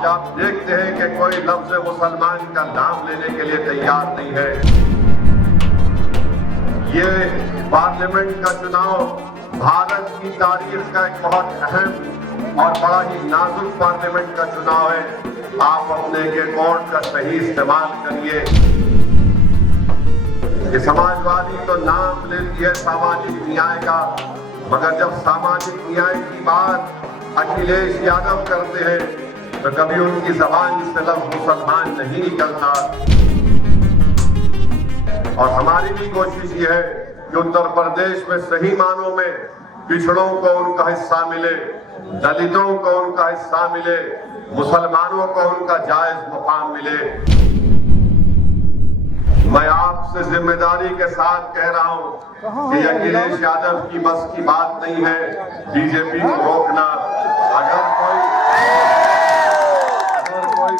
आज आप देखते हैं कि कोई लफ्ज मुसलमान का नाम लेने के लिए तैयार नहीं है। ये पार्लियामेंट का चुनाव भारत की तारीख का एक बहुत अहम और बड़ा ही नाजुक पार्लियामेंट का चुनाव है। आप अपने वोट का सही इस्तेमाल करिए। ये समाजवादी तो नाम लेती है सामाजिक न्याय का, मगर जब सामाजिक न्याय की बात अखिलेश यादव करते हैं तो कभी उनकी जबान से लफ्ज मुसलमान नहीं निकलता। और हमारी भी कोशिश ये है कि उत्तर प्रदेश में सही मानों में पिछड़ों को उनका हिस्सा मिले, दलितों को उनका हिस्सा मिले, मुसलमानों को उनका जायज मुकाम मिले। मैं आपसे जिम्मेदारी के साथ कह रहा हूं कि अखिलेश यादव की बस की बात नहीं है बीजेपी को रोकना। अगर कोई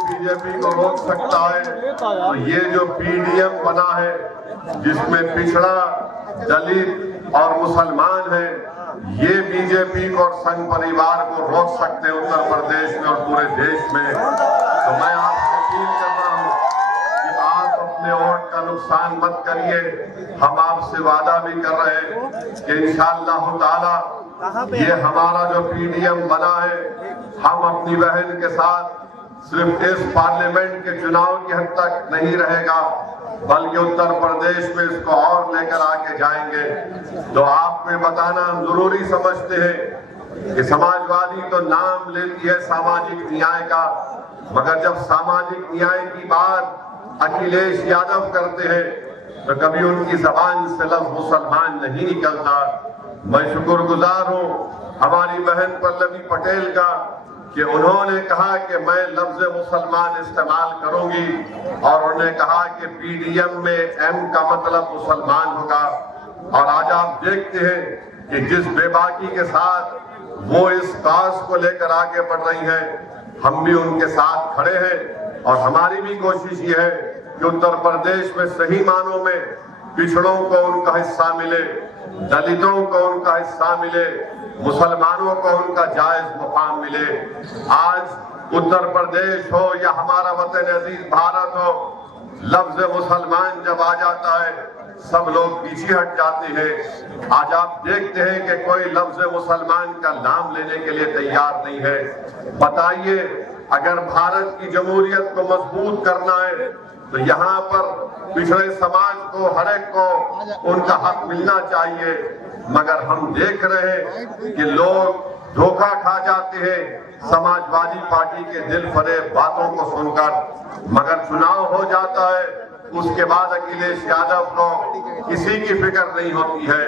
बीजेपी को रोक सकता है तो ये जो पीडीएम बना है, जिसमें पिछड़ा, दलित और मुसलमान है, ये बीजेपी को और संघ परिवार को रोक सकते हैं उत्तर प्रदेश में और पूरे देश में। तो मैं आपसे अपील कर रहा हूं कि आप अपने वोट का नुकसान मत करिए। हम आपसे वादा भी कर रहे हैं कि इंशाअल्लाह ताला ये हमारा जो पीडीएम बना है, हम अपनी बहन के साथ सिर्फ इस पार्लियामेंट के चुनाव की हद तक नहीं रहेगा, बल्कि उत्तर प्रदेश में इसको और लेकर आके जाएंगे। तो आप में बताना हम जरूरी समझते हैं कि समाजवादी तो नाम लेती है सामाजिक न्याय का, मगर जब सामाजिक न्याय की बात अखिलेश यादव करते हैं तो कभी उनकी जबान से लफ्ज मुसलमान नहीं निकलता। मैं शुक्रगुजार हूँ हमारी बहन पल्लवी पटेल का कि उन्होंने कहा कि मैं लफ्ज मुसलमान इस्तेमाल करूंगी, और उन्होंने कहा कि पीडीएम में एम का मतलब मुसलमान होगा। और आज आप देखते हैं कि जिस बेबाकी के साथ वो इस काज को लेकर आगे बढ़ रही हैं, हम भी उनके साथ खड़े हैं। और हमारी भी कोशिश ये है कि उत्तर प्रदेश में सही मानों में पिछड़ों को उनका हिस्सा मिले, दलितों को उनका हिस्सा मिले, मुसलमानों को उनका जायज मुकाम मिले। आज उत्तर प्रदेश हो या हमारा वतन अजीज भारत हो, लफ्ज मुसलमान जब आ जाता है सब लोग पीछे हट जाते हैं। आज आप देखते हैं कि कोई लफ्ज मुसलमान का नाम लेने के लिए तैयार नहीं है। बताइए, अगर भारत की जमहूरियत को मजबूत करना है तो यहाँ पर पिछड़े समाज को, हर एक को उनका हक मिलना चाहिए। मगर हम देख रहे हैं कि लोग धोखा खा जाते हैं समाजवादी पार्टी के दिल फरेब बातों को सुनकर। मगर चुनाव हो जाता है, उसके बाद अखिलेश यादव को किसी की फिक्र नहीं होती है।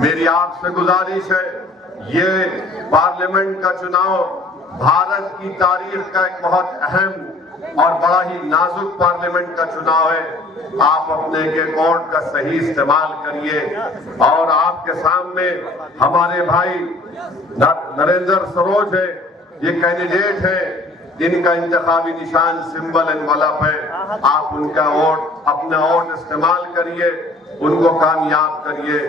मेरी आपसे गुजारिश है, ये पार्लियामेंट का चुनाव भारत की तारीख का एक बहुत अहम और बड़ा ही नाजुक पार्लियामेंट का चुनाव है। आप अपने वोट का सही इस्तेमाल करिए। और आपके सामने हमारे भाई नरेंद्र सरोज है, ये कैंडिडेट है, इनका इंतखाबी निशान सिंबल एनवलप है। आप उनका वोट, अपना वोट इस्तेमाल करिए, उनको कामयाब करिए।